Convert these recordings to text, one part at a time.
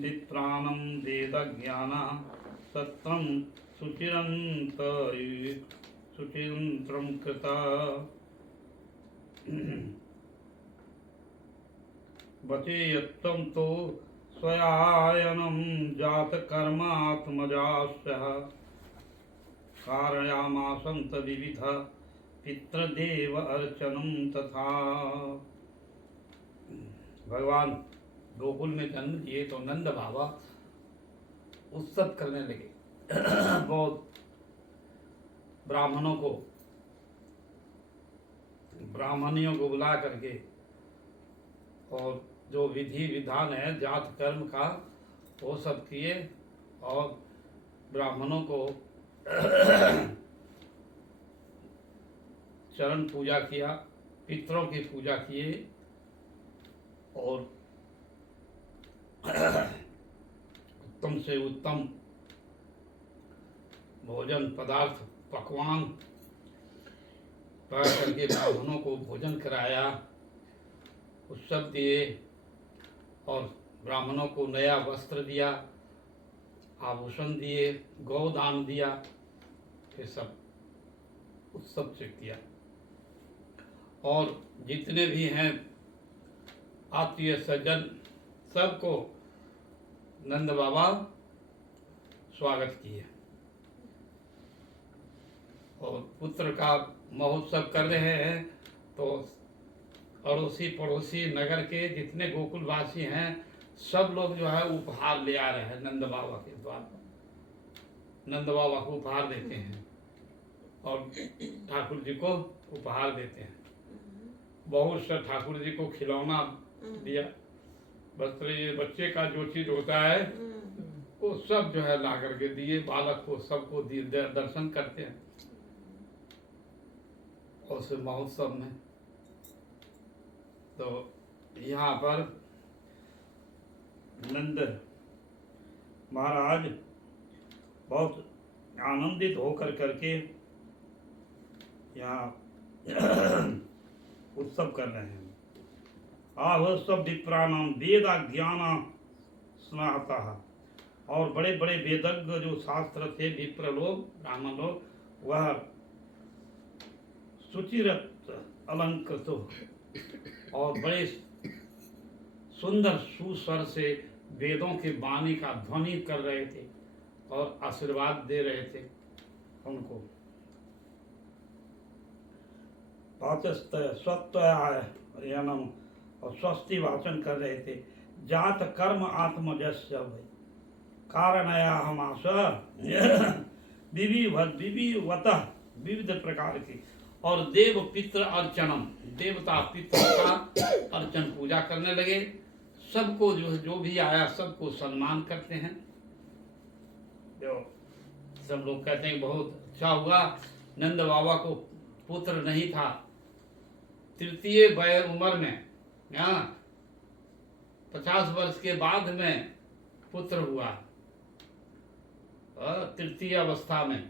विप्राणं वेदज्ञानः सत्रं सुचिरन्त्रं कृता वचेयत्वं तो स्वयायनं जातकर्मात्मजास्यः कारयामासं तद्विविध पितृदेव अर्चनं तथा। भगवान गोकुल में जन्म दिए तो नंद बाबा उत्सव करने लगे। बहुत ब्राह्मणियों को बुला करके और जो विधि विधान है जात कर्म का वो सब किए और ब्राह्मणों को चरण पूजा किया, पितरों की पूजा किए और उत्तम से उत्तम भोजन पदार्थ पकवान पका करके ब्राह्मणों को भोजन कराया, उत्सव दिए और ब्राह्मणों को नया वस्त्र दिया, आभूषण दिए, गौदान दिया, ये सब उत्सव से किया। और जितने भी हैं आत्मीय सज्जन सबको नंद बाबा स्वागत किए और पुत्र का महोत्सव कर रहे हैं तो अड़ोसी पड़ोसी नगर के जितने गोकुलवासी हैं सब लोग जो है उपहार ले आ रहे हैं नंद बाबा के द्वार पर। नंद बाबा को उपहार देते हैं और ठाकुर जी को उपहार देते हैं। बहुत सा ठाकुर जी को खिलौना दिया, बच्चे का जो चीज होता है वो सब जो है ला करके दिए, बालक को सबको दिए, दर्शन करते हैं। उस महोत्सव में तो यहाँ पर नंद महाराज बहुत आनंदित होकर करके यहाँ उत्सव कर रहे हैं। आहोत्सव विप्राणाम वेद ज्ञान स्नाता, और बड़े बड़े वेदज्ञ जो शास्त्र थे विप्र लोग ब्राह्मण लोग, वह सुचिरत अलंकृत और बड़े सुंदर सुस्वर से वेदों के वाणी का ध्वनि कर रहे थे और आशीर्वाद दे रहे थे उनको। स्वत्वयनम और स्वस्ति वाचन कर रहे थे। जात कर्म आत्मजस्य कारणया हमास विविधवतः विविध प्रकार की, और देव पितृ अर्चनम, देवता पितृ का अर्चन पूजा करने लगे। सबको जो भी आया सबको सम्मान करते हैं। जो सब लोग कहते हैं बहुत अच्छा हुआ, नंद बाबा को पुत्र नहीं था, तृतीय वय उम्र में 50 वर्ष के बाद में पुत्र हुआ, तृतीय अवस्था में।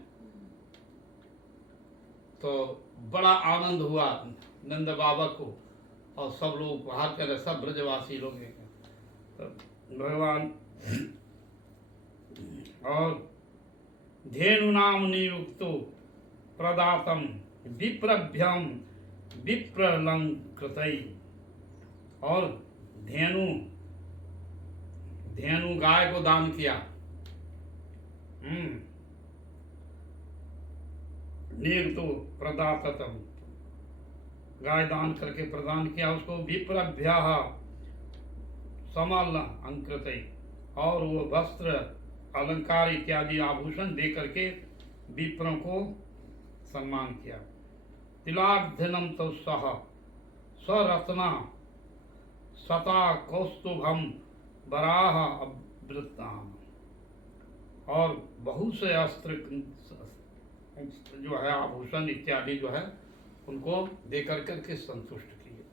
तो बड़ा आनंद हुआ नंद बाबा को और सब लोग उपहार कर रहे, सब ब्रजवासी लोग हैं। तो भगवान और धेनु नाम नियुक्तो प्रदातम विप्रभ्यम विप्रलंकृतई, और धेनु गाय को दान किया। नियुक्तो प्रदातम, गाय दान करके प्रदान किया उसको। विप्रभ्यः समल अंकृतई, और वो वस्त्र अलंकार इत्यादि आभूषण दे करके विप्रों को सम्मान किया। तिलार्धनम तो सह स्वरत्ना सता कौस्तुभम वराह अवृत्ताम, और बहुत से अस्त्र जो है आभूषण इत्यादि जो है उनको देकर करके संतुष्ट किए।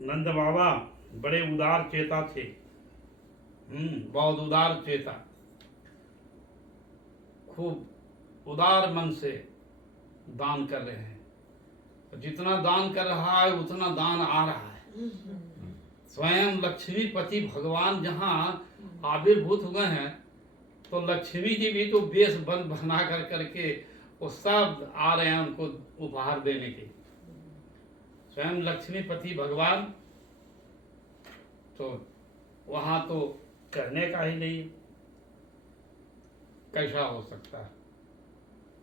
नंद बाबा बड़े उदार चेता थे, बहुत उदार चेता, खूब उदार मन से दान कर रहे हैं। जितना दान कर रहा है उतना दान आ रहा है। स्वयं लक्ष्मीपति भगवान जहाँ आविर्भूत हुए हैं तो लक्ष्मी जी भी तो वेश बना कर करके वो सब आ रहे हैं उनको उपहार देने के। स्वयं लक्ष्मीपति भगवान तो वहाँ तो कहने का ही नहीं, कैसा हो सकता है।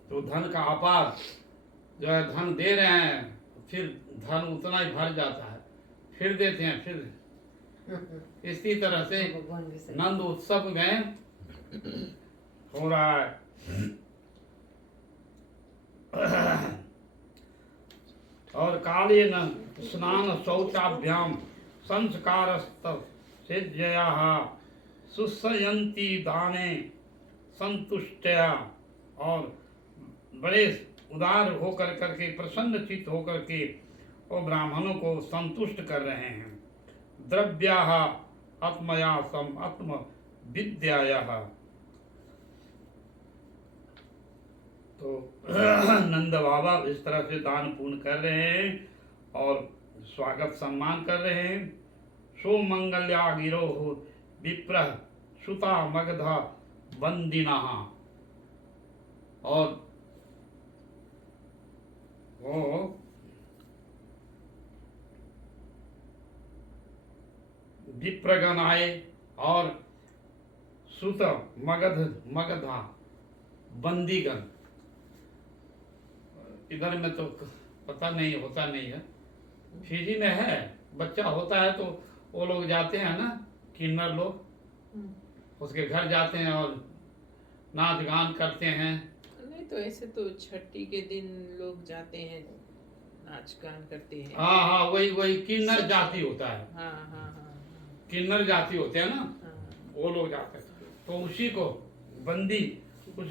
तो धन का अपार जो है धन दे रहे हैं, फिर धन उतना ही भर जाता है, फिर देते हैं, फिर इसी तरह से नंद उत्सव में हो रहा है। और काले न स्नान शौचाभ्याम संस्कार सिद्धया सुसयंती दाने संतुष्टया, और बड़े उदार होकर करके प्रसन्न चित्त होकर के वो ब्राह्मणों को संतुष्ट कर रहे हैं। द्रव्या आत्मयासम आत्म विद्याया, तो नंद बाबा इस तरह से दान पुण्य कर रहे हैं और स्वागत सम्मान कर रहे हैं। सो मंगल्या गिरो विप्र सुता मगधा वंदिना, और वो विप्रगण आए और सुत मगधा बंदीगण, इधर में तो पता नहीं होता नहीं है, फिजी में है, बच्चा होता है तो वो लोग जाते हैं ना, किन्नर लोग उसके घर जाते हैं और नाच गान करते हैं। नहीं तो ऐसे तो छठी के दिन लोग जाते हैं, नाच गान करते हैं। हाँ हाँ, वही किन्नर जाति होता है। हाँ हाँ हाँ, किन्नर जाति होते हैं ना, हाँ। वो लोग जाते हैं, तो उसी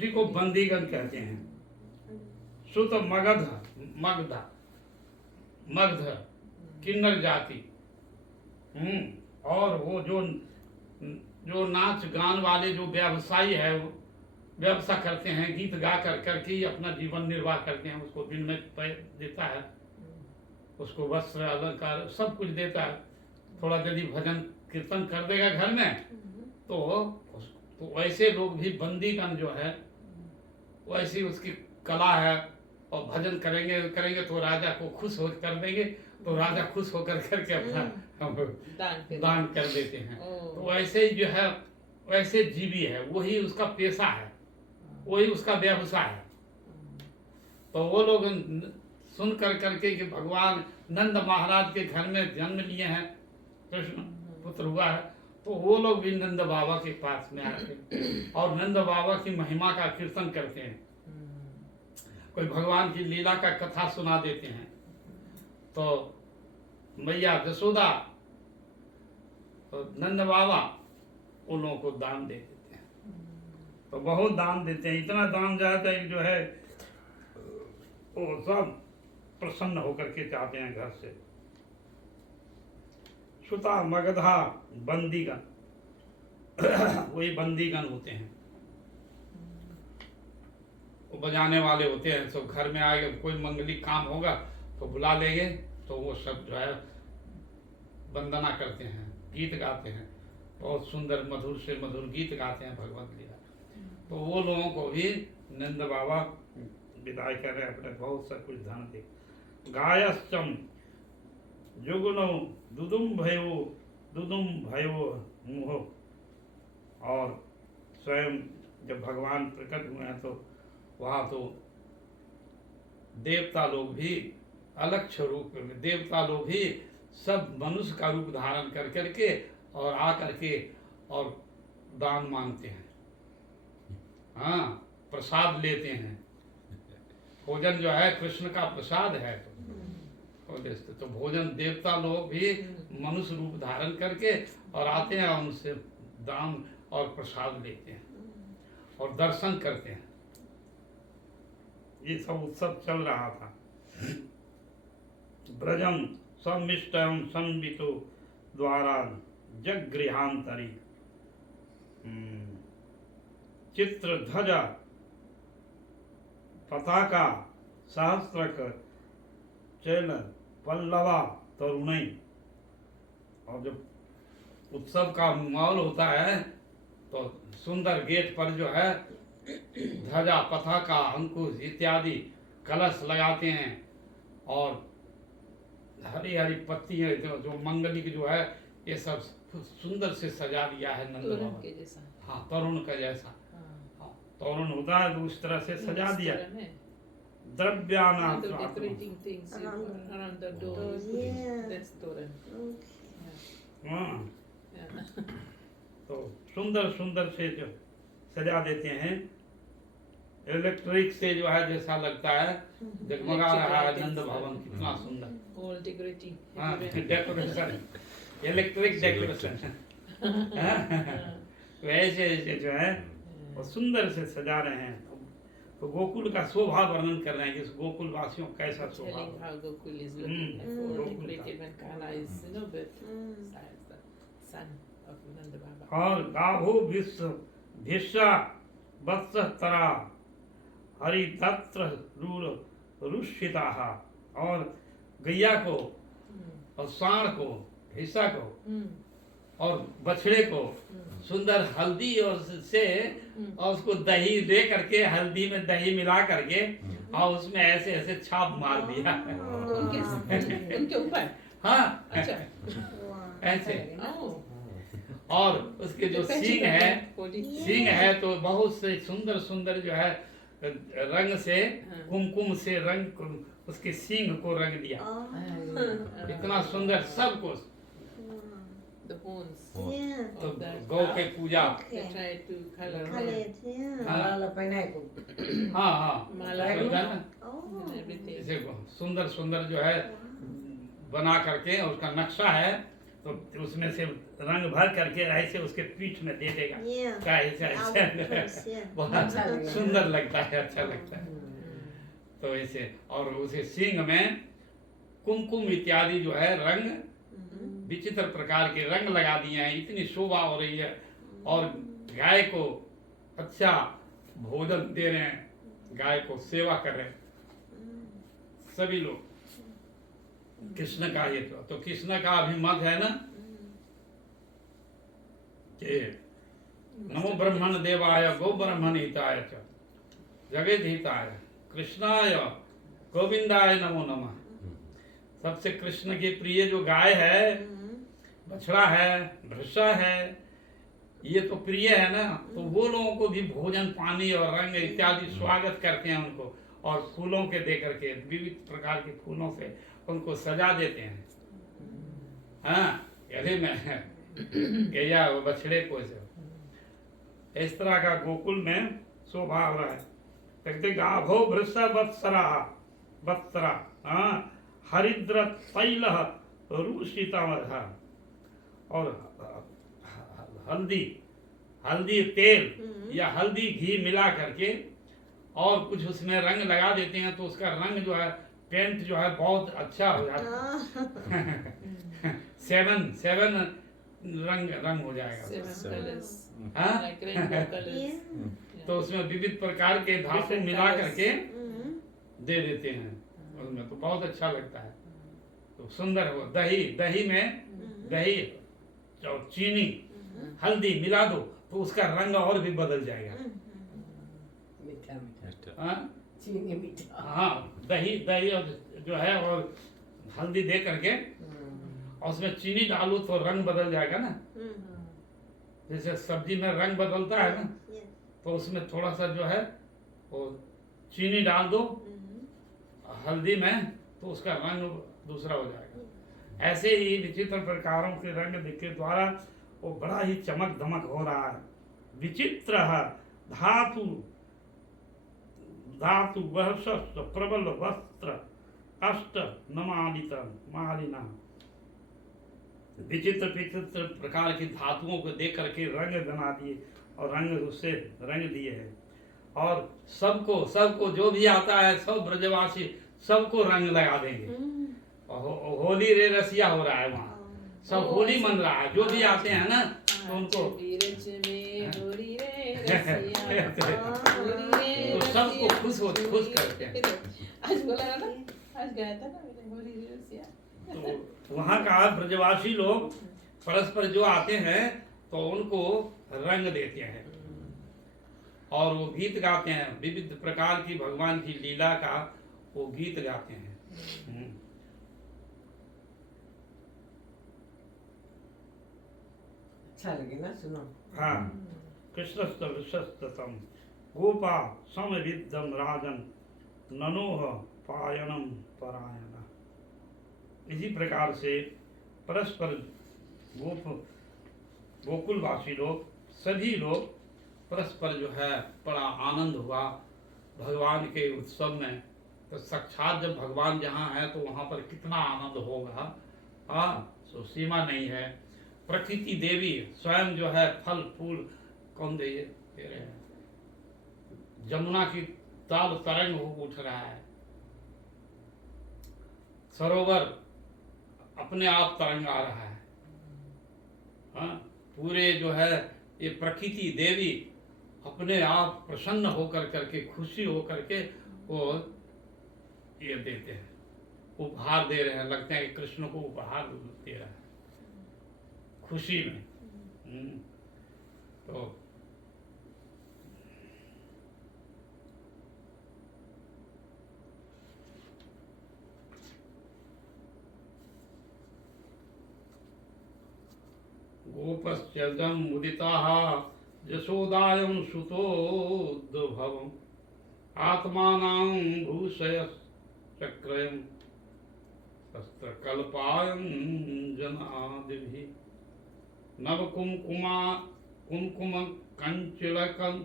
को बंदीगण कहते हैं। सुत मगध किन्नर जाति। और वो जो नाच गान वाले जो व्यवसायी है, वो व्यवसाय करते हैं, गीत गा कर करके ही अपना जीवन निर्वाह करते हैं। उसको दिन में पैसा देता है, उसको वस्त्र अलंकार सब कुछ देता है। थोड़ा यदि भजन कीर्तन कर देगा घर में तो वैसे लोग भी बंदीगण जो है वैसी उसकी कला है, और भजन करेंगे तो राजा को खुश हो कर देंगे, तो राजा खुश होकर करके अपना दान कर देते हैं। तो वैसे ही जो है वैसे जीवी है, वही उसका पेशा है, वही उसका व्यवसाय है। तो वो लोग सुन कर करके कि भगवान नंद महाराज के घर में जन्म लिए हैं, कृष्ण पुत्र हुआ है, तो वो लोग भी नंद बाबा के पास में आते और नंद बाबा की महिमा का कीर्तन करते हैं। कोई भगवान की लीला का कथा सुना देते हैं, तो मैया यशोदा तो नंद बाबा उन लोगों को दान दे देते हैं। तो बहुत दान देते हैं, इतना दान जाता है जो है वो सब प्रसन्न होकर के जाते हैं घर से। सुता मगधा बंदीगण वही बंदीगण होते हैं, वो बजाने वाले होते हैं। सब घर में आएंगे, कोई मंगलिक काम होगा तो बुला लेंगे, तो वो सब जो है वंदना करते हैं, गीत गाते हैं, बहुत सुंदर मधुर से मधुर गीत गाते हैं भगवत लीला। तो वो लोगों को भी नंद बाबा विदाई कर रहे हैं, अपने बहुत सा कुछ धन दे। गायश्चम जुगनो दुदुम भयो मुह, और स्वयं जब भगवान प्रकट हुए हैं तो वहाँ तो देवता लोग भी अलग स्वरूप में, देवता लोग भी सब मनुष्य का रूप धारण कर करके और आ करके और दान मांगते हैं। हाँ, प्रसाद लेते हैं। भोजन जो है कृष्ण का प्रसाद है, तो भोजन देवता लोग भी मनुष्य रूप धारण करके और आते हैं और उनसे दान और प्रसाद लेते हैं और दर्शन करते हैं। ये सब उत्सव चल रहा था। ब्रजम सम्मिष्टम संवितो द्वारा जगृहांतरी, चित्र ध्वजा पताका सहस्त्रक चैल पल्लवा तरुणई। और जब उत्सव का माहौल होता है तो सुंदर गेट पर जो है ध्वजा, पताका, अंकुश इत्यादि कलश लगाते हैं और हरी हरी पत्तियां जो मंगलिक जो है ये सब सुंदर से सजा दिया है नंद तोरण भवन। के जैसा। हाँ, तरुण का जैसा। हाँ। हाँ, तरुण होता है तो उस तरह से सजा इस दिया। तरह है। द्रव्याना The decorating things around the door. Yeah. That's Toran. Okay. हाँ, Yeah. तो सुंदर सुंदर से जो सजा देते हैं, इलेक्ट्रिक से जो है जैसा लगता है जगमगा रहा है नंद भवन, कितना सुंदर। All decorating. हाँ, everywhere. Decoration, electric decoration. वैसे ऐसे जो है वो सुंदर से सजा रहे हैं। तो गोकुल का शोभा वर्णन कर रहे हैं कि गोकुल वासियों का कैसा शोभा। Telling how Gokul is looking like all Gokul decorated when Kana is, you know, but the son of Nanda Baba. और गाभो विश्व भिषा वत्स तरा हरितत्र रुषिता। और गैया को और सांड को, हिस्सा को और बछड़े को सुंदर हल्दी और से और उसको दही दे करके, हल्दी में दही मिला करके और उसमें ऐसे ऐसे छाप मार दिया। उनके ऊपर। हाँ, अच्छा। ऐसे। Oh. और उसके जो सींग है, Yeah. सींग है तो बहुत से सुंदर सुंदर जो है रंग से, कुमकुम से रंग उसके सींग को रंग दिया। इतना सुंदर सब कुछ। The horns. Yeah. तो of the गौ के cow. Puja. They try to color Colored, yeah. हाँ, हाँ हाँ, माला ऐसा होता है ना, Oh. and everything. जैसे सुंदर सुंदर जो है बना करके उसका नक्शा है तो उसमें से रंग भर करके ऐसे उसके पीठ में दे देगा। Yeah. क्या ऐसा Outdoors, ऐसे yeah. बहुत सुंदर लगता है, अच्छा लगता है। तो ऐसे और उसे सींग में कुमकुम इत्यादि जो है रंग, विचित्र प्रकार के रंग लगा दिए हैं, इतनी शोभा हो रही है। और गाय को अच्छा भोजन दे रहे हैं, गाय को सेवा कर रहे हैं सभी लोग। कृष्ण का ये तो कृष्ण का अभिमत है ना कि नमो ब्रह्मण देवाय गो ब्रह्मण हिताय च जगत हिताय कृष्णाय गोविंदाय नमो नमः। सबसे कृष्ण के प्रिय जो गाय है, बछड़ा है, भृषा है, ये तो प्रिय है ना, तो वो लोगों को भी भोजन, पानी और रंग इत्यादि स्वागत करते हैं उनको, और फूलों के दे करके, विविध प्रकार के फूलों से उनको सजा देते हैं। हाँ, यदि में गैया वो बछड़े को इस तरह का गोकुल में शोभा हो रहा है। देखते गाभो वृषा वत्सरा वत्सरा, हाँ, हरिद्र तैल रूषिता और हल्दी, हल्दी तेल या हल्दी घी मिला करके और कुछ उसमें रंग लगा देते हैं तो उसका रंग जो है, पेंट जो है बहुत अच्छा हो जाता है। सेवन रंग हो जाएगा। 7 colors. हाँ? Like rainbow colors. Yeah. तो उसमें विविध प्रकार के धातु Different मिला colours. करके दे देते हैं उसमें, तो बहुत अच्छा लगता है। तो सुंदर हो। दही में दही और चीनी, हल्दी मिला दो तो उसका रंग और भी बदल जाएगा। मीठा मीठा हाँ, चीनी मीठा। हाँ, दही और जो है और हल्दी दे करके और उसमें चीनी डालो तो रंग बदल जाएगा ना। जैसे सब्जी में रंग बदलता है ना, तो उसमें थोड़ा सा जो है वो चीनी डाल दो हल्दी में तो उसका रंग दूसरा हो जाएगा। ऐसे ही विचित्र प्रकारों के रंग के द्वारा वो बड़ा ही चमक धमक हो रहा है। विचित्र धातु धातु वहशस्व प्रबल वस्त्र अष्ट मालिना। विचित्र विचित्र प्रकार की धातुओं को देख करके रंग बना दिए और रंग उससे रंग दिए हैं। और सबको जो भी आता है सब ब्रजवासी सबको रंग लगा देंगे। और होली रे रसिया हो रहा है वहाँ, सब होली मन रहा है। जो भी आते हैं ना तो उनको तो सबको खुश करते हैं। आज बोला ना आज गया था ना मैंने होली रसिया। तो वहाँ का ब्रजवासी लोग परस्पर जो आते हैं तो उनको रंग देते हैं और वो गीत गाते हैं, विविध प्रकार की भगवान की लीला का वो गीत गाते हैं। अच्छा लगे ना सुनो। हाँ, कृष्णस्त विशस्ततम गोपा समविद्धम राजन ननोह पायनम परायण। इसी प्रकार से परस्पर गोकुलवासी लोग सभी लोग परस्पर जो है बड़ा आनंद हुआ भगवान के उत्सव में। तो साक्षात जब भगवान जहाँ है तो वहाँ पर कितना आनंद होगा, हाँ, सो सीमा नहीं है। प्रकृति देवी स्वयं जो है फल फूल कौन दे रहे हैं, जमुना की ताल तरंग हो उठ रहा है, सरोवर अपने आप तरंग आ रहा है, हाँ, पूरे जो है ये प्रकृति देवी अपने आप प्रसन्न होकर करके खुशी होकर के वो ये देते हैं, उपहार दे रहे हैं, लगते हैं कि कृष्ण को उपहार दे रहा है खुशी में। तो गोपश्चर्दम मुदिताः यशोदायं सुतोद्भवम् आत्मानां भूषयश्चक्रयं शस्त्रकल्पायं जनादिभिः नवकुङ्कुमा कुङ्कुम कञ्चलकं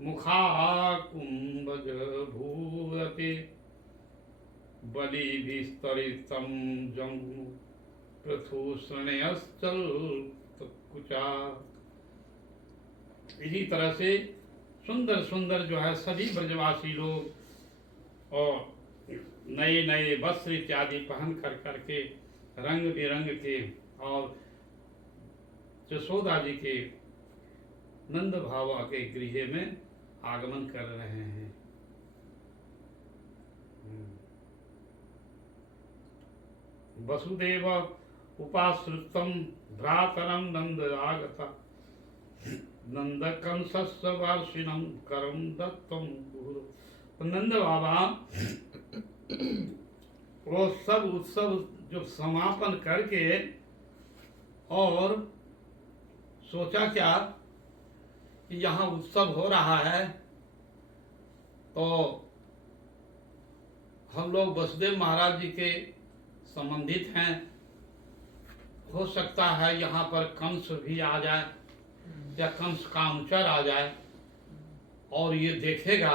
मुखाकुम्भज भूयते बलिभिस्तरितं जम्बु पृथुश्रेणयश्चल कुचा। इसी तरह से सुंदर सुंदर जो है सभी ब्रजवासी लोग और नए नए वस्त्र इत्यादि पहन कर करके रंग बिरंग के और यशोदा जी के नंद भावा के गृह में आगमन कर रहे हैं। वसुदेव उपाश्रितम भ्रातरम नंद आगता नंद कंसस्य वार्षिणम करम दत्तम गुरु। तो नंद बाबा वो सब उत्सव जो समापन करके और सोचा क्या कि यहाँ उत्सव हो रहा है तो हम लोग वसुदेव महाराज जी के संबंधित हैं, हो सकता है यहाँ पर कंस भी आ जाए या कंस का अनुचर आ जाए और ये देखेगा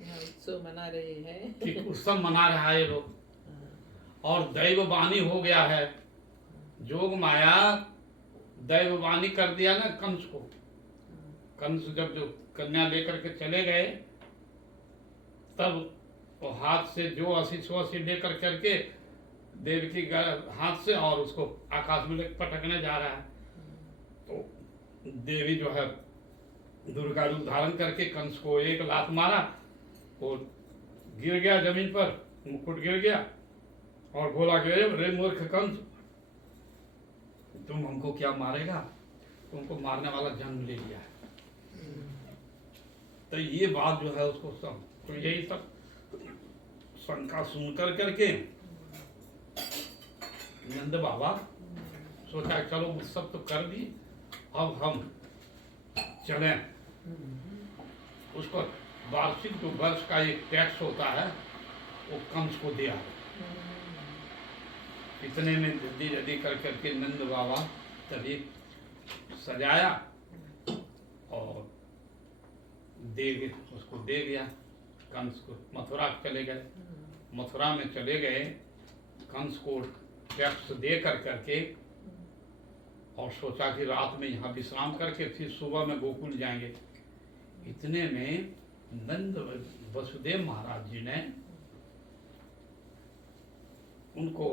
यहाँ उत्सव मना रहे हैं कि उत्सव मना रहा है ये लोग और दैववाणी हो गया है, जोग माया दैववाणी कर दिया ना कंस को। कंस जब जो कन्या लेकर के चले गए तब वो हाथ से जो असी लेकर करके देव की हाथ से और उसको आकाश में पटकने जा रहा है तो देवी जो है दुर्गा रूप धारण करके कंस को एक लात मारा, वो गिर गया जमीन पर, मुकुट गिर गया और बोला कि रे मूर्ख कंस, तुम हमको क्या मारेगा, तुमको मारने वाला जन्म ले लिया है। तो ये बात जो है उसको सब तो यही सब शंका सुन कर करके नंद बाबा सोचा चलो उत्सव तो कर दी, अब हम चलें। उसको वार्षिक जो वर्ष का एक टैक्स होता है वो कंस को दिया। इतने में जल्दी जल्दी कर करके नंद बाबा तभी सजाया और उसको दे दिया कंस को। मथुरा चले गए, मथुरा में चले गए, कंस को टैक्स दे कर करके और सोचा कि रात में यहाँ विश्राम करके फिर सुबह में गोकुल जाएंगे। इतने में नंद वसुदेव महाराज जी ने उनको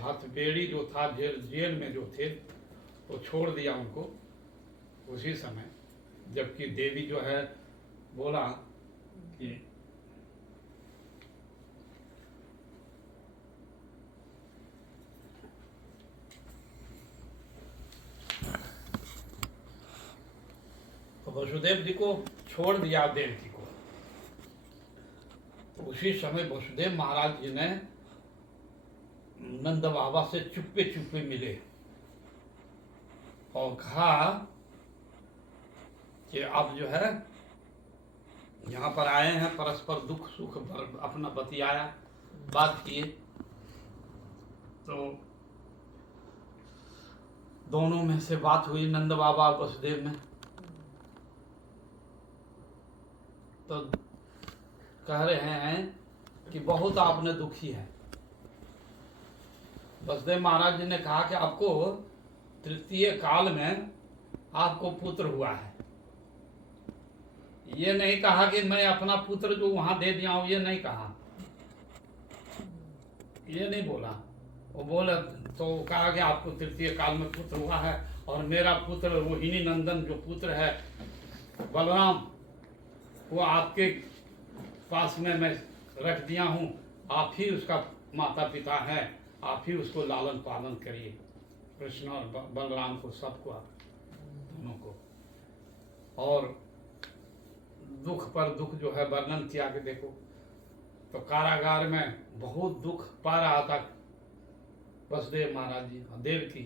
हथबेड़ी जो था जेल में जो थे तो छोड़ दिया उनको उसी समय, जबकि देवी जो है बोला कि वसुदेव जी को छोड़ दिया देवकी को। तो उसी समय वसुदेव महाराज जी ने नंद बाबा से चुप्पे चुप्पे मिले और कहा कि अब जो है यहाँ पर आए हैं, परस्पर दुख सुख अपना बतियाया, बात किए। तो दोनों में से बात हुई नंद बाबा और वसुदेव में। तो कह रहे हैं कि बहुत आपने दुखी है। वसुदेव महाराज जी ने कहा कि आपको तृतीय काल में आपको पुत्र हुआ है। ये नहीं कहा कि मैं अपना पुत्र जो वहां दे दिया हूं, ये नहीं कहा, ये नहीं बोला। वो बोला तो कहा कि आपको तृतीय काल में पुत्र हुआ है और मेरा पुत्र रोहिणी नंदन जो पुत्र है बलराम, वो आपके पास में मैं रख दिया हूँ। आप ही उसका माता पिता हैं, आप ही उसको लालन पालन करिए, कृष्ण और बलराम को, सबको, दोनों को। और दुख पर दुख जो है वर्णन किया कि देखो, तो कारागार में बहुत दुख पा रहा था वसुदेव महाराज जी देवकी।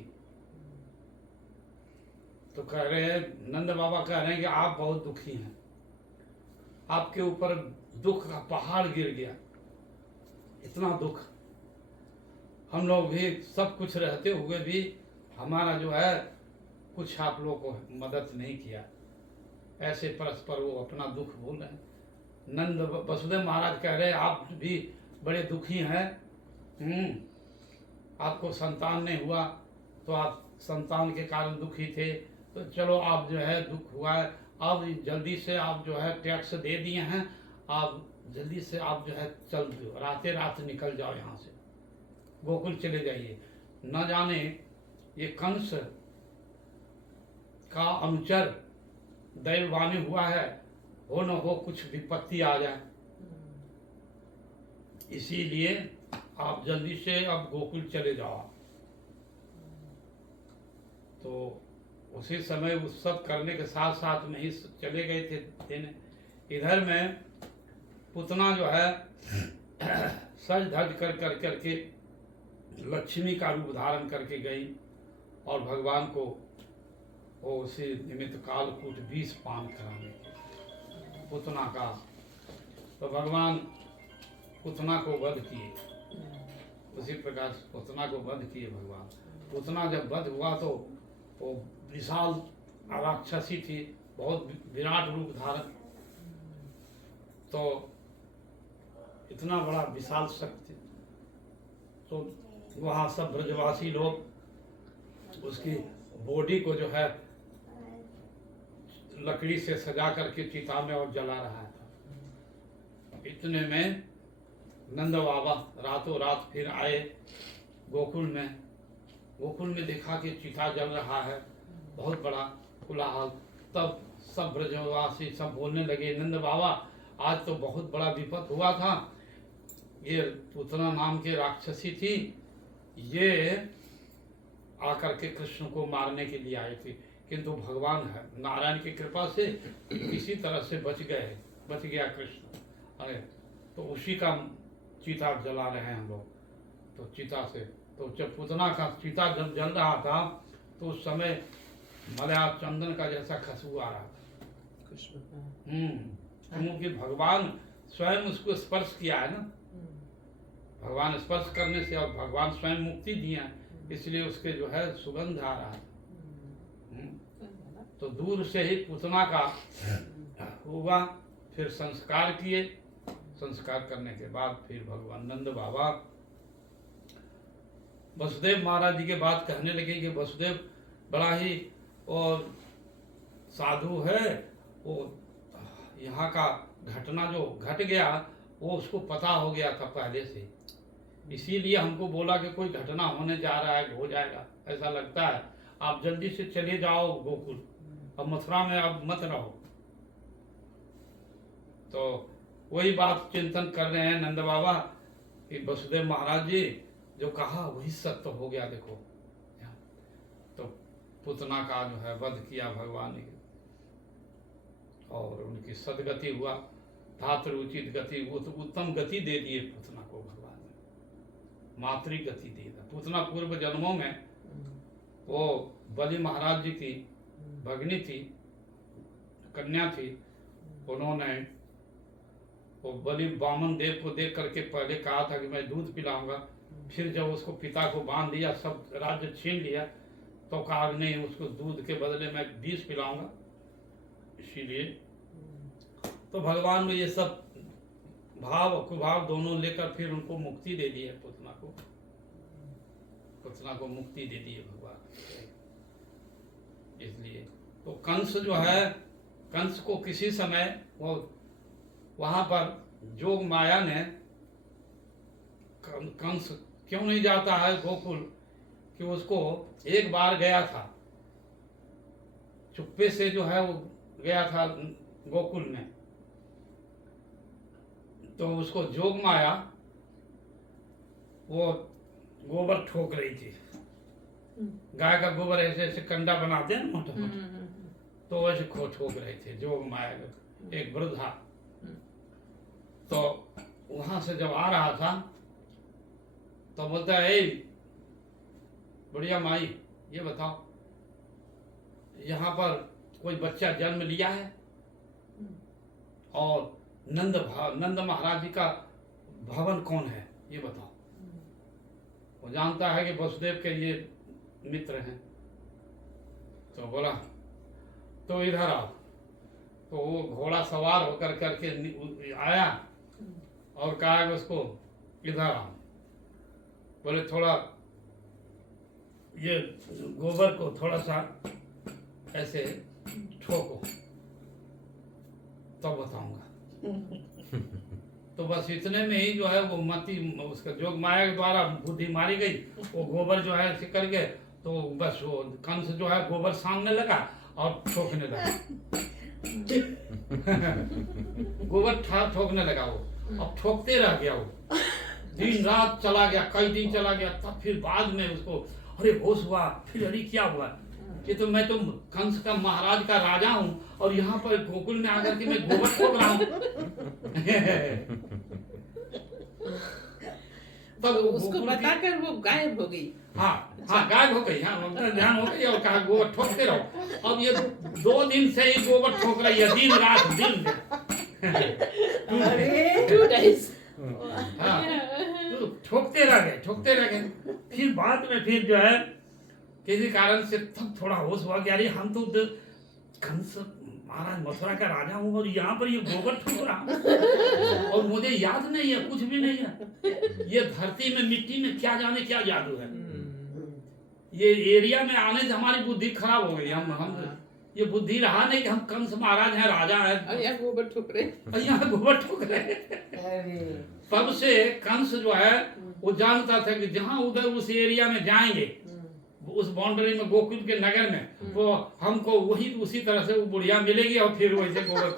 तो कह रहे हैं, नंद बाबा कह रहे हैं कि आप बहुत दुखी हैं, आपके ऊपर दुख का पहाड़ गिर गया, इतना दुख। हम लोग भी सब कुछ रहते हुए भी हमारा जो है कुछ आप लोगों को मदद नहीं किया। ऐसे परस्पर वो अपना दुख बोल रहे हैं। नंद वसुदेव महाराज कह रहे हैं आप भी बड़े दुखी हैं, आपको संतान नहीं हुआ तो आप संतान के कारण दुखी थे, तो चलो आप जो है दुख हुआ है, अब जल्दी से आप जो है टैक्स दे दिए हैं, आप जल्दी से आप जो है चल दो, रातें रात निकल जाओ यहाँ से, गोकुल चले जाइए। न जाने ये कंस का अनुचर दैववाणी हुआ है, हो न हो कुछ विपत्ति आ जाए, इसीलिए आप जल्दी से अब गोकुल चले जाओ। तो उसी समय उस सब करने के साथ साथ में ही चले गए थे। इधर में पुतना जो है सज धज कर करके लक्ष्मी का रूप धारण करके गई और भगवान को वो उसी निमित्त कालकूट 20 पान कराने पुतना का। तो भगवान पुतना को वध किए, उसी प्रकार पुतना को वध किए भगवान। पुतना जब वध हुआ तो वो विशाल राक्षसी थी, बहुत विराट रूप धारण। तो इतना बड़ा विशाल शक्ति, तो वहाँ सब ब्रजवासी लोग उसकी बॉडी को जो है लकड़ी से सजा करके चिता में और जला रहा था। इतने में नंद बाबा रातों रात फिर आए गोकुल में। गोकुल में देखा कि चिता जल रहा है, बहुत बड़ा कोलाहल। तब सब ब्रजवासी सब बोलने लगे, नंद बाबा आज तो बहुत बड़ा विपद हुआ था, ये पुतना नाम की राक्षसी थी, ये आकर के कृष्ण को मारने के लिए आई थी, किंतु भगवान है नारायण की कृपा से किसी तरह से बच गया कृष्ण। अरे तो उसी का चिता जला रहे हैं हम लोग। तो चिता से तो जब पुतना का चिता जब जल रहा था तो उस समय मलया चंदन का जैसा खुशबू आ रहा था। क्योंकि भगवान स्वयं उसको स्पर्श किया है ना, भगवान स्पर्श करने से और भगवान स्वयं मुक्ति दिया, इसलिए उसके जो है सुगंध आ रहा है। तो दूर से ही पुतना का हुआ, फिर संस्कार किए। संस्कार करने के बाद फिर भगवान नंद बाबा वसुदेव महाराज जी के बात कहने लगे कि वसुदेव बड़ा ही और साधु है, वो यहाँ का घटना जो घट गया वो उसको पता हो गया था पहले से, इसीलिए हमको बोला कि कोई घटना होने जा रहा है, हो जाएगा ऐसा लगता है, आप जल्दी से चले जाओ गोकुल, अब मथुरा में अब मत रहो। तो वही बात चिंतन कर रहे हैं नंद बाबा कि वसुदेव महाराज जी जो कहा वही सत्य हो गया। देखो तो पुतना का जो है वध किया भगवान ने। और उनकी सदगति हुआ, धातृ उचित गति, वो तो उत्तम गति दे दिए पूतना को भगवान ने, मातृ गति दी। पूतना पूर्व जन्मों में वो बलि महाराज जी की भगनी थी, कन्या थी। उन्होंने वो बलि वामन देव को देख करके पहले कहा था कि मैं दूध पिलाऊंगा, फिर जब उसको पिता को बांध दिया, सब राज्य छीन लिया, तो कहा नहीं, उसको दूध के बदले मैं विष पिलाऊंगा। इसीलिए तो भगवान ने ये सब भाव कुभाव दोनों लेकर फिर उनको मुक्ति दे दी है। पुतना को मुक्ति दे दी है भगवान। इसलिए तो कंस जो है, कंस को किसी समय वो वहां पर जोग माया ने, कंस क्यों नहीं जाता है गोकुल, कि उसको एक बार गया था, चुप्पे से जो है वो गया था गोकुल में, तो उसको जोग माया वो गोबर ठोक रही थी। गाय का गोबर ऐसे ऐसे कंडा बनाते हैं ना मोटा मोटा, तो वैसे ठोक रहे थे जोग माया, एक वृद्धा। तो वहां से जब आ रहा था तो बोलता है, ए बढ़िया माई, ये बताओ यहाँ पर कोई बच्चा जन्म लिया है, और नंद महाराज जी का भवन कौन है, ये बताओ। वो जानता है कि वसुदेव के ये मित्र हैं। तो बोला तो इधर आओ। तो वो घोड़ा सवार होकर करके आया और कहा कि उसको इधर आओ। बोले थोड़ा ये गोबर को थोड़ा सा ऐसे ठोको, तब बताऊंगा। तो बस इतने में ही जो है वो मती, उसका जोग माया के द्वारा बुद्धि मारी गई, वो गोबर जो है सिकर गए। तो बस वो कंस जो है गोबर सामने लगा और ठोकने लगा। गोबर ठोकने लगा वो, अब ठोकते रह गया वो, दिन रात चला गया, कई दिन चला गया। तब फिर बाद में उसको अरे होश हुआ, फिर अरे क्या हुआ, ये तो मैं तो कंस का महाराज का राजा हूँ और यहाँ पर गोकुल में आकर के मैं गोबर ठोक रहा हूँ। तब उसको बताकर वो गायब हो गई। हाँ हाँ, गायब हो गई। हाँ, ध्यान हो गई और कहा गोबर ठोकते रहो। अब ये 2 दिन से ही गोबर ठोक रही है, दिन रात दिन। 2 days। हाँ, तो ठोकते रह गए। फिर बाद में फिर जो है किसी कारण से तब थोड़ा होश हुआ कि अरे हम तो कंस महाराज मथुरा का राजा हूँ और यहाँ पर ये गोबर ठोक रहा हूँ और मुझे याद नहीं है, कुछ भी नहीं है। ये धरती में मिट्टी में क्या जाने क्या जादू है। ये एरिया में आने से हमारी बुद्धि खराब हो गई। हम ये बुद्धि रहा नहीं कि हम कंस महाराज हैं, राजा हैं, यहाँ गोबर ठोक रहे, यहाँ गोबर ठोक रहे। तब से कंस जो है वो जानता था कि जहाँ उधर उस एरिया में जाएंगे, उस बाउंड्री में गोकुल के नगर में, वो हमको वही उसी तरह से वो बुढ़िया मिलेगी और फिर वैसे गोबर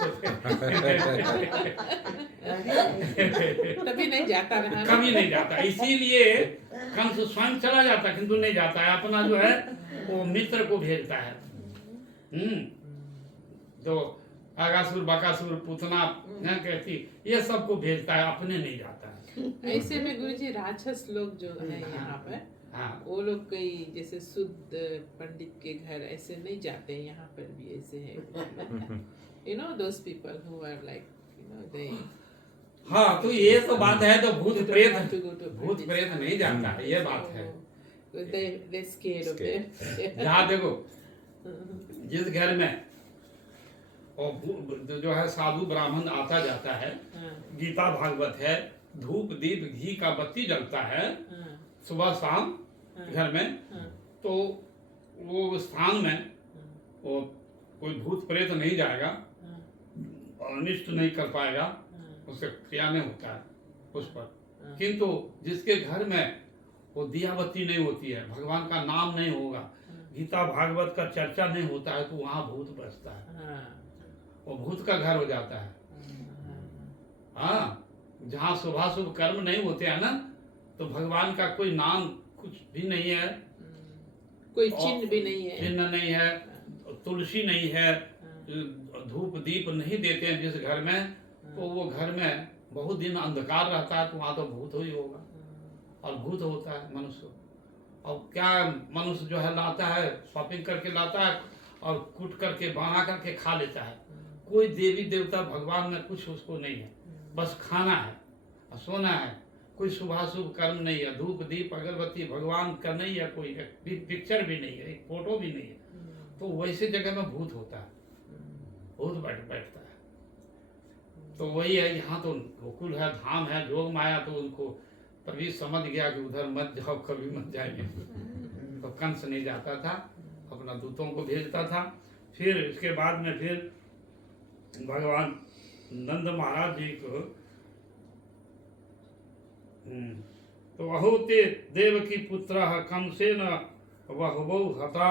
तभी नहीं जाता रहा, कभी नहीं जाता। इसीलिए कंस स्वयं चला जाता किंतु नहीं जाता है, अपना जो है वो मित्र को भेजता है। जो आगासुर बकासुर पूतना कहती, ये सबको भेजता है, अपने नहीं जाता है। ऐसे में गुरुजी राक्षस लोग जो है यहाँ पर, हाँ, वो लोग कई जैसे शुद्ध पंडित के घर ऐसे नहीं जाते हैं, यहाँ पर भी ऐसे है। You know those people who are like, you know, they हाँ, तो ये तो बात है। तो भूत प्रेत पंडित नहीं जानता है, ये बात है। they scared of them। यहाँ देखो, जिस घर में और जो है साधु ब्राह्मण आता जाता है, गीता भागवत है, धूप दीप घी का बत्ती जलता है सुबह शाम घर में, तो वो स्थान में वो कोई भूत प्रेत नहीं जाएगा, अनिष्ट नहीं कर पाएगा, उससे क्रिया नहीं होता है उस पर। किंतु जिसके घर में वो दिया बत्ती नहीं होती है, भगवान का नाम नहीं होगा, गीता भागवत का चर्चा नहीं होता है, तो वहाँ भूत बसता है, वो भूत का घर हो जाता है। हाँ, जहाँ शुभाशुभ कर्म नहीं होते हैं ना, तो भगवान का कोई नाम कुछ भी नहीं है, कोई चिन्ह भी नहीं है, चिन्ह नहीं है, तुलसी नहीं है, धूप दीप नहीं देते हैं जिस घर में, तो वो घर में बहुत दिन अंधकार रहता है, तो वहाँ तो भूत ही होगा, और भूत होता है मनुष्य। और क्या मनुष्य जो है लाता है, शॉपिंग करके लाता है और कूट करके बना करके खा लेता है। कोई देवी देवता भगवान में कुछ उसको नहीं है, बस खाना है और सोना है। कोई शुभ कर्म नहीं है, धूप दीप अगरबत्ती भगवान का नहीं है, कोई पिक्चर भी नहीं है, एक फोटो भी नहीं है। तो वैसे जगह में भूत होता है, भूत बैठता है। तो वही है, यहाँ तो गोकुल है, धाम है, जोग माया, तो उनको तभी समझ गया कि उधर मत जाओ, कभी मत जाएंगे। तो कंस नहीं जाता था, अपना दूतों को भेजता था। फिर इसके बाद में फिर भगवान नंद महाराज जी को तो अहोते देव की पुत्र कंसेन वहुबौ हता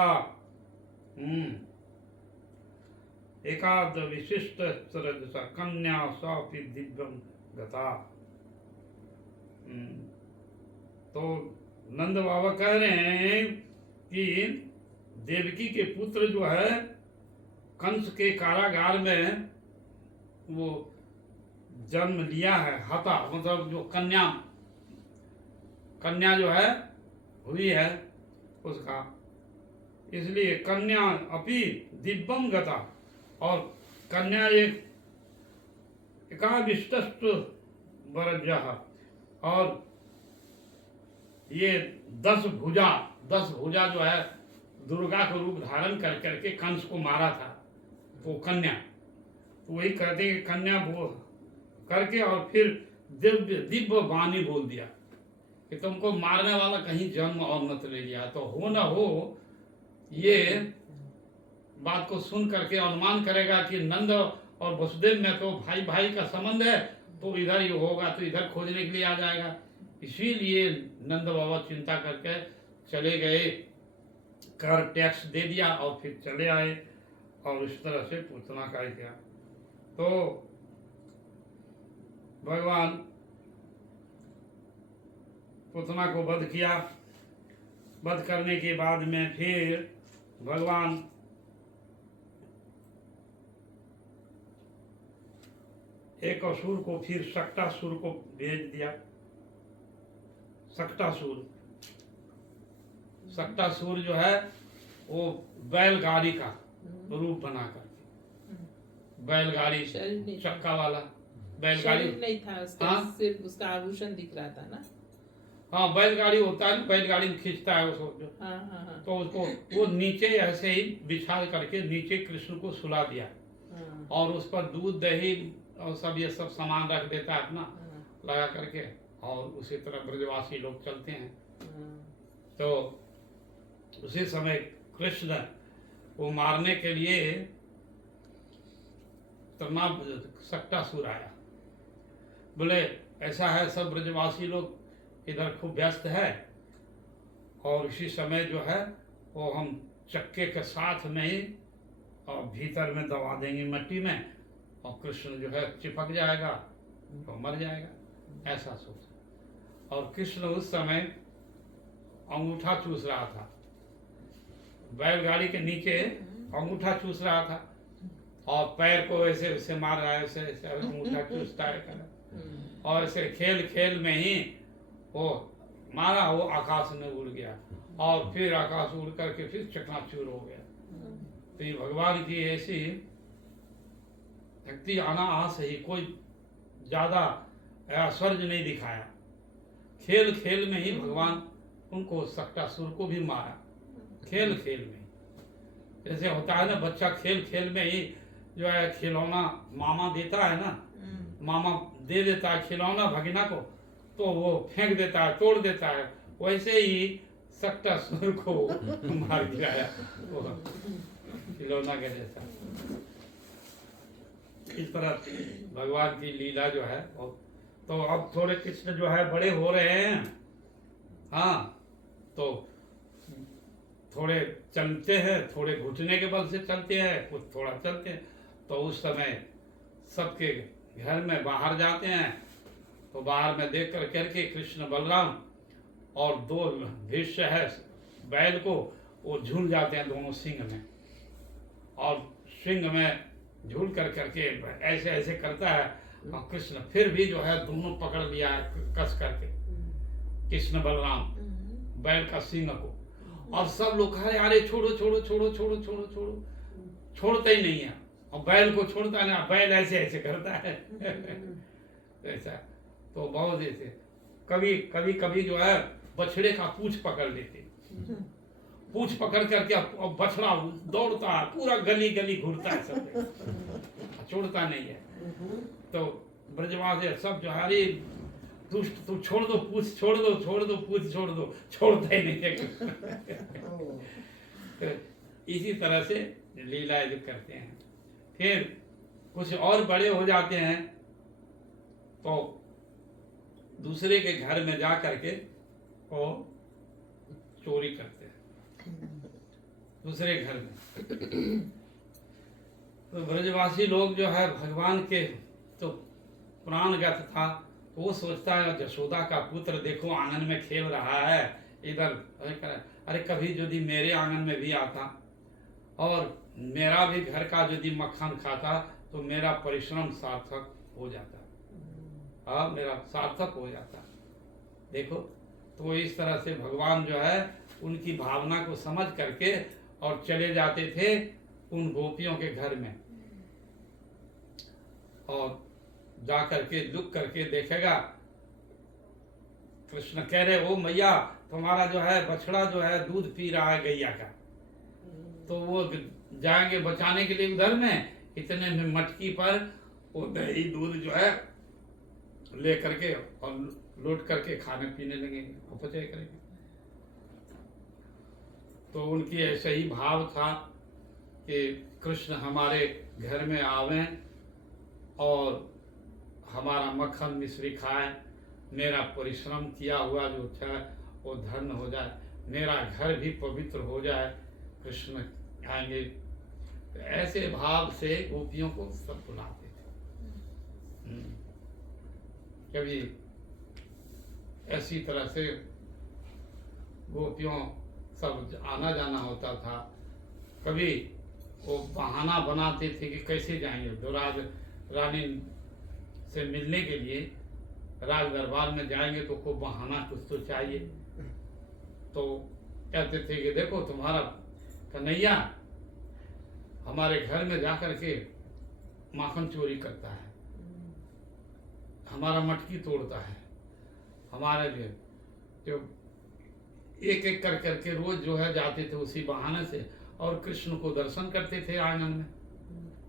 एकाद विशिष्ट कन्या सापि दिव्यम गता। तो नंद बाबा कह रहे हैं कि देवकी के पुत्र जो है कंस के कारागार में वो जन्म लिया है। हता मतलब जो कन्या जो है हुई है उसका, इसलिए कन्या अपि दिव्यम गता। और कन्या एकाविष्ट वरजः, और ये 10 भुजा जो है दुर्गा को रूप धारण कर करके कंस को मारा था, वो कन्या। तो वही कहते हैं कि कन्या करके और फिर दिव्य वाणी बोल दिया कि तुमको मारने वाला कहीं जन्म और मत ले लिया। तो हो न हो ये बात को सुन करके अनुमान करेगा कि नंद और वसुदेव में तो भाई भाई का संबंध है, तो इधर ही होगा, तो इधर खोजने के लिए आ जाएगा। इसीलिए नंद बाबा चिंता करके चले गए, कर टैक्स दे दिया और फिर चले आए, और इस तरह से पूतना का किया। तो भगवान पूतना को वध किया। वध करने के बाद में फिर भगवान एक असुर को, फिर सक्टासुर को भेज दिया। सक्टासुर जो है वो बैलगाड़ी का रूप बना करके, बैलगाड़ी चक्का वाला बैलगाड़ी नहीं था उसका, हाँ? सिर्फ उसका आभूषण दिख रहा था ना। हाँ, बैलगाड़ी होता है ना, बैलगाड़ी में खींचता है उसको जो। हाँ। तो उसको वो नीचे ऐसे ही बिछा करके नीचे कृष्ण को सुला दिया, और उस पर दूध दही और सब ये सब सामान रख देता है अपना लगा करके, और उसी तरह ब्रजवासी लोग चलते हैं। तो उसी समय कृष्ण को मारने के लिए सक्टासुर आया। बोले ऐसा है, सब ब्रजवासी लोग इधर खूब व्यस्त है, और इसी समय जो है वो हम चक्के के साथ में ही और भीतर में दबा देंगे मट्टी में, और कृष्ण जो है चिपक जाएगा तो मर जाएगा, ऐसा सोचा। और कृष्ण उस समय अंगूठा चूस रहा था, बैलगाड़ी के नीचे अंगूठा चूस रहा था, और पैर को ऐसे ऐसे मार रहा है, ऐसे ऐसे अंगूठा चूसता है, और ऐसे खेल खेल में ही वो मारा, वो आकाश में उड़ गया, और फिर आकाश उड़ करके फिर चकनाचूर हो गया। तो ये भगवान की ऐसी शक्ति अनायास ही, कोई ज्यादा ऐश्वर्य नहीं दिखाया, खेल खेल में ही भगवान उनको सक्टासुर को भी मारा, खेल खेल में। जैसे होता है ना, बच्चा खेल खेल में ही जो है खिलौना मामा देता है ना, मामा दे देता है खिलौना भगिना को, तो वो फेंक देता है, तोड़ देता है, वैसे ही सक्टासुर को मार गिराया वो खिलौना के जैसा। इस तरह भगवान की लीला जो है। तो अब थोड़े कृष्ण जो है बड़े हो रहे हैं, हाँ, तो थोड़े चलते हैं, थोड़े घुटने के बल से चलते हैं, कुछ थोड़ा चलते हैं। तो उस समय सबके घर में बाहर जाते हैं, तो बाहर में देख कर करके कृष्ण बलराम और 2 भीष्म है बैल को, वो झूल जाते हैं दोनों सिंह में, और श्रृंग में झूल कर करके ऐसे ऐसे करता है, और कृष्ण फिर भी जो है दोनों पकड़ लिया है कस करके, कृष्ण बलराम बैल का सिंग को, और सब लोग कह रहे अरे छोड़ो छोड़ो छोड़ो छोड़ो छोड़ो छोड़ो, छोड़ते ही नहीं है, और बैल को छोड़ता नहीं, बैल ऐसे ऐसे करता है ऐसा। तो बहुत ऐसे कभी कभी कभी जो है बछड़े का पूंछ पकड़ लेते, पूंछ पकड़ करके अब बछड़ा दौड़ता है, पूरा गली गली घूरता है सब जगह, छोड़ता नहीं है। तो ब्रजवासी सब जो है अरे दुष्ट तू छोड़ दो पूछ, छोड़ दो छोड़ दो पूछ, छोड़ दो, छोड़ता ही नहीं है। तो इसी तरह से लीलाएं जो करते हैं। फिर कुछ और बड़े हो जाते हैं तो दूसरे के घर में जा करके वो चोरी करते हैं दूसरे घर में। तो ब्रजवासी लोग जो है भगवान के तो प्राणगत था, तो वो सोचता है यशोदा का पुत्र देखो आंगन में खेल रहा है इधर, अरे कभी यदि मेरे आंगन में भी आता और मेरा भी घर का यदि मक्खन खाता तो मेरा परिश्रम सार्थक हो जाता, हाँ मेरा सार्थक हो जाता। देखो तो इस तरह से भगवान जो है उनकी भावना को समझ करके और चले जाते थे उन गोपियों के घर में, और जा करके दुख करके देखेगा, कृष्ण कह रहे ओ मैया तुम्हारा जो है बछड़ा जो है दूध पी रहा है गैया का, तो वो जाएंगे बचाने के लिए उधर में, इतने में मटकी पर वो दही दूध जो है ले करके और लौट करके खाने पीने लगेंगे, अपचय करेंगे। तो उनकी ऐसे ही भाव था कि कृष्ण हमारे घर में आवे और हमारा मक्खन मिश्री खाए, मेरा परिश्रम किया हुआ जो था वो धन्य हो जाए, मेरा घर भी पवित्र हो जाए, कृष्ण आएंगे। तो ऐसे भाव से गोपियों को सब बुलाते थे। कभी ऐसी तरह से गोपियों सब आना जाना होता था, कभी वो बहाना बनाते थे कि कैसे जाएंगे, दुराज रानी से मिलने के लिए राज दरबार में जाएंगे तो को बहाना कुछ तो चाहिए। तो कहते थे कि देखो तुम्हारा कन्हैया हमारे घर में जाकर के माखन चोरी करता है, हमारा मटकी तोड़ता है, हमारे जो एक एक कर करके रोज जो है जाते थे उसी बहाने से, और कृष्ण को दर्शन करते थे आंगन में,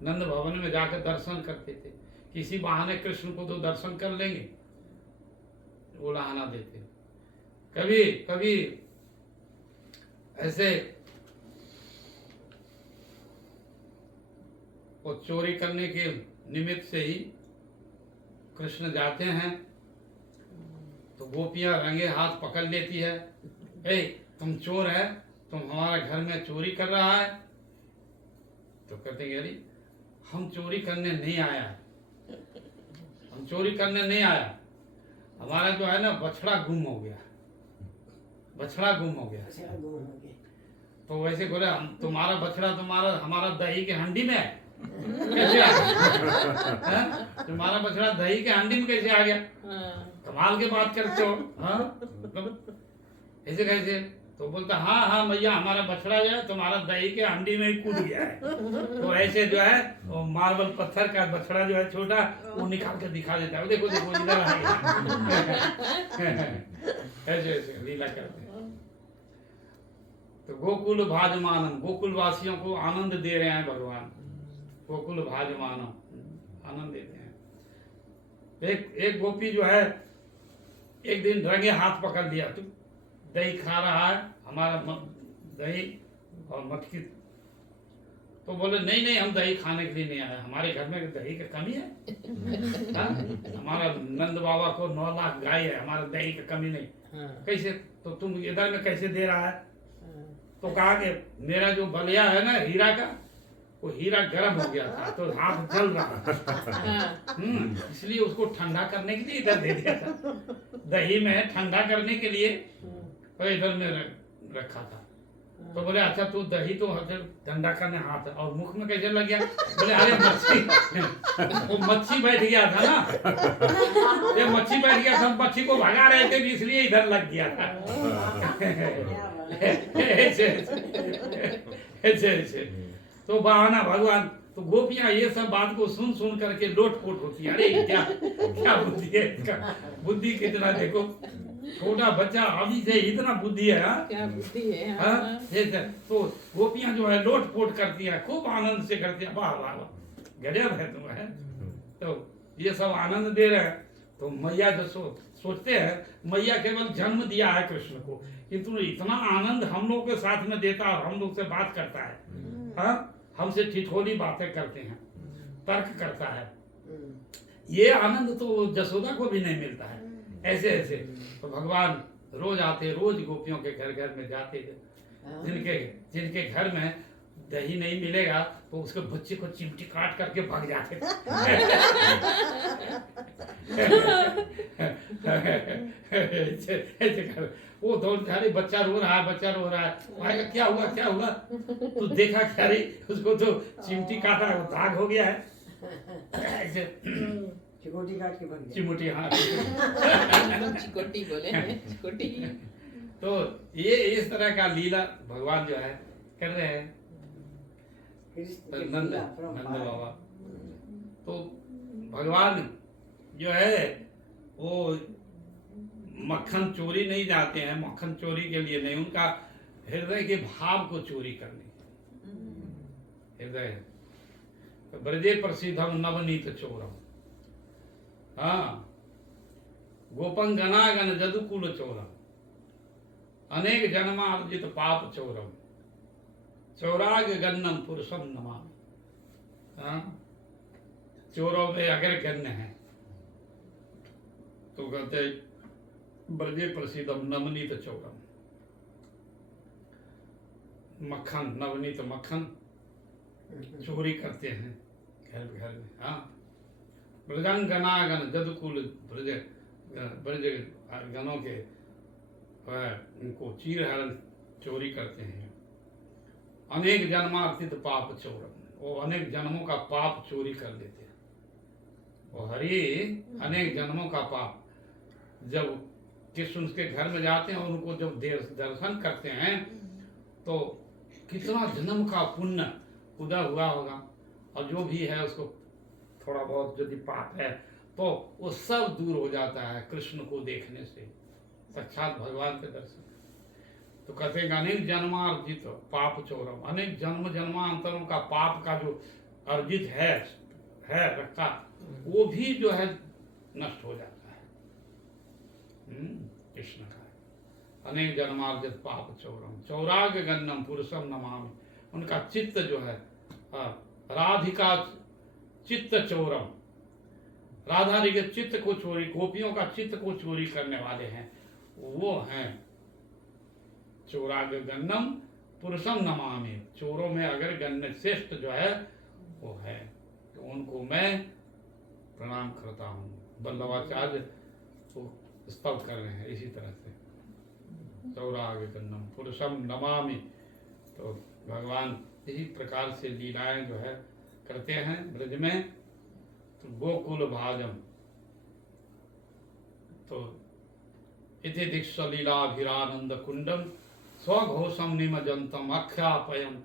नंद भवन में जाकर दर्शन करते थे, किसी बहाने कृष्ण को तो दर्शन कर लेंगे, उलाहना देते। कभी कभी ऐसे वो चोरी करने के निमित्त से ही कृष्ण जाते हैं तो गोपियां रंगे हाथ पकड़ लेती है, ए तुम चोर है, तुम हमारे घर में चोरी कर रहा है। तो कहते हैं अरे हम चोरी करने नहीं आया, हम चोरी करने नहीं आया, हमारा जो है ना बछड़ा गुम हो गया, बछड़ा गुम हो गया। तो वैसे बोले हम तुम्हारा बछड़ा तुम्हारा हमारा दही के हंडी में है कैसे आ गया? तुम्हारा बछड़ा दही के हंडी में कैसे आ गया? कमाल के बात करते हो, हाँ मतलब ऐसे कैसे? तो बोलता हाँ हाँ मैया हमारा बछड़ा जो है तुम्हारा दही के हंडी में ही कूद गया है। तो ऐसे जो है वो मार्बल पत्थर का बछड़ा जो है छोटा वो निकाल के दिखा देता है, देखो देखो इधर आ गया। ऐसे ऐसे लीला करते हैं। तो गोकुल भाजमानम, गोकुल वासियों को आनंद दे रहे हैं भगवान, गोकुल भाजमानम आनंद देते हैं। एक गोपी जो है एक दिन रंगे हाथ पकड़ लिया, तू दही खा रहा है हमारा दही और मटकी। तो बोले नहीं नहीं हम दही खाने के लिए नहीं आए, हमारे घर में दही की कमी है। हमारा नंद बाबा को 9 लाख गाय है, हमारा दही की कमी नहीं। कैसे तो तुम इधर में कैसे दे रहा है? तो कहा कि मेरा जो बलिया है ना हीरा का, वो हीरा गर्म हो गया था तो हाथ जल रहा था, इसलिए उसको ठंडा करने के लिए इधर दे दिया था, दही में ठंडा करने के लिए तो इधर में रखा था। तो बोले अच्छा तू दही तो ठंडा करने हाथ है, और मुख में कैसे लग गया? बोले अरे मच्छी वो मच्छी बैठ गया था ना, ये मच्छी बैठ गया था, मच्छी को भगा रहे थे इसलिए इधर लग गया था। ऐसे ऐसे तो बहाना भगवान। तो गोपियां ये सब बात को सुन सुन करके लोटपोट होती है, अरे क्या क्या बुद्धि है इसका, बुद्धि कितना देखो, छोटा बच्चा अभी से इतना बुद्धि है। हाँ? क्या बुद्धि है। हाँ? हाँ। ऐसे तो गोपियां जो है लोटपोट करती है, खूब आनंद से करती है, वाह वाह वाह गजब है तुम है। तो ये सब आनंद दे रहे हैं। तो मैया जो सोचते हैं मैया केवल जन्म दिया है कृष्ण को, किंतु इतना आनंद हम लोग के साथ में देता है और हम लोग से बात करता है, हाँ? हमसे ठिठोली बातें करते हैं, तर्क करता है। ये आनंद तो जसोदा को भी नहीं मिलता है। ऐसे ऐसे तो भगवान रोज आते, रोज गोपियों के घर घर में जाते थे। जिनके जिनके घर में दही नहीं मिलेगा तो उसके बच्चे को चिमटी काट करके भाग जाते थे। ऐसे कर वो दौड़, अरे बच्चा रो रहा है, बच्चा रो रहा है, भाई क्या हुआ क्या हुआ? तो देखा क्या रे, उसको तो चिमटी काटा, वो दाग हो गया है। ऐसे चिकोटी काट के भाग गया। चिमटी, हाँ चिकोटी बोले हैं, चिकोटी। तो ये इस तरह का लीला भगवान जो है कर रहे हैं। नंद बाबा तो भगवान जो है वो मक्खन चोरी नहीं जाते हैं, मक्खन चोरी के लिए नहीं, उनका हृदय के भाव को चोरी करने, हृदय तो ब्रजे प्रसिद्धम नवनीत चोरम, हाँ गोपं गणागण जदुकुल चोरम, अनेक जन्मार्जित पाप चोरम, चौराग गन्नम पुरुषम नमामि। हाँ? चोरों में अगर गण्य है तो कहते ब्रजे प्रसिद्धम नवनीत चौरम, मक्खन नवनीत मक्खन चोरी करते हैं घर घर में। हाँ ब्रजंगनागन जदकुल ब्रज ब्रज गणों के उनको चीर हरण चोरी करते हैं। अनेक जन्मार्थित पाप चोरम, वो अनेक जन्मों का पाप चोरी कर लेते हैं। वो हरि अनेक जन्मों का पाप, जब कृष्ण के घर में जाते हैं और उनको जब दर्शन करते हैं तो कितना जन्म का पुण्य उदय हुआ होगा, और जो भी है उसको थोड़ा बहुत यदि पाप है तो वो सब दूर हो जाता है कृष्ण को देखने से, साक्षात भगवान के दर्शन। तो कहते हैं अनेक जन्मार्जित पाप चोरम, अनेक जन्म जन्मांतरों का पाप का जो अर्जित है रखा, वो भी जो है नष्ट हो जाता है। कृष्ण का अनेक जन्मार्जित पाप चोरम, चौराग गन्नम पुरुषम नमामि, उनका चित्त जो है राधिका चित्त चोरम, राधा के चित्त को चोरी, गोपियों का चित्त को चोरी करने वाले हैं, वो हैं चौराग गन्नम पुरुषम नमामि। चोरों में अगर गण्य श्रेष्ठ जो है वो है, तो उनको मैं प्रणाम करता हूँ। वल्लभाचार्य को स्तव कर रहे हैं इसी तरह से, चौराग गन्नम पुरुषम नमामि। तो भगवान इसी प्रकार से लीलाएं जो है करते हैं ब्रज में। तो गोकुल भाजम, तो इति दीक्ष लीलाभिरानंद कुंडम स्वघोषम निमजंतम अख्यापयम।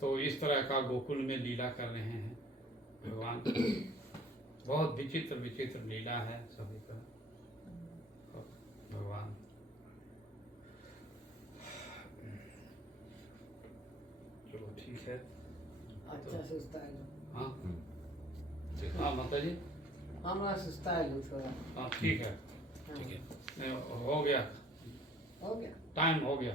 तो इस तरह का गोकुल में लीला कर रहे हैं भगवान। बहुत विचित्र विचित्र लीला है सभी का भगवान। चलो ठीक है। अच्छा सुस्ता है। हाँ हाँ माता जी, हमारा सुस्ता है थोड़ा। हाँ ठीक है, ठीक है, नहीं, हो गया, हो गया। टाइम हो गया।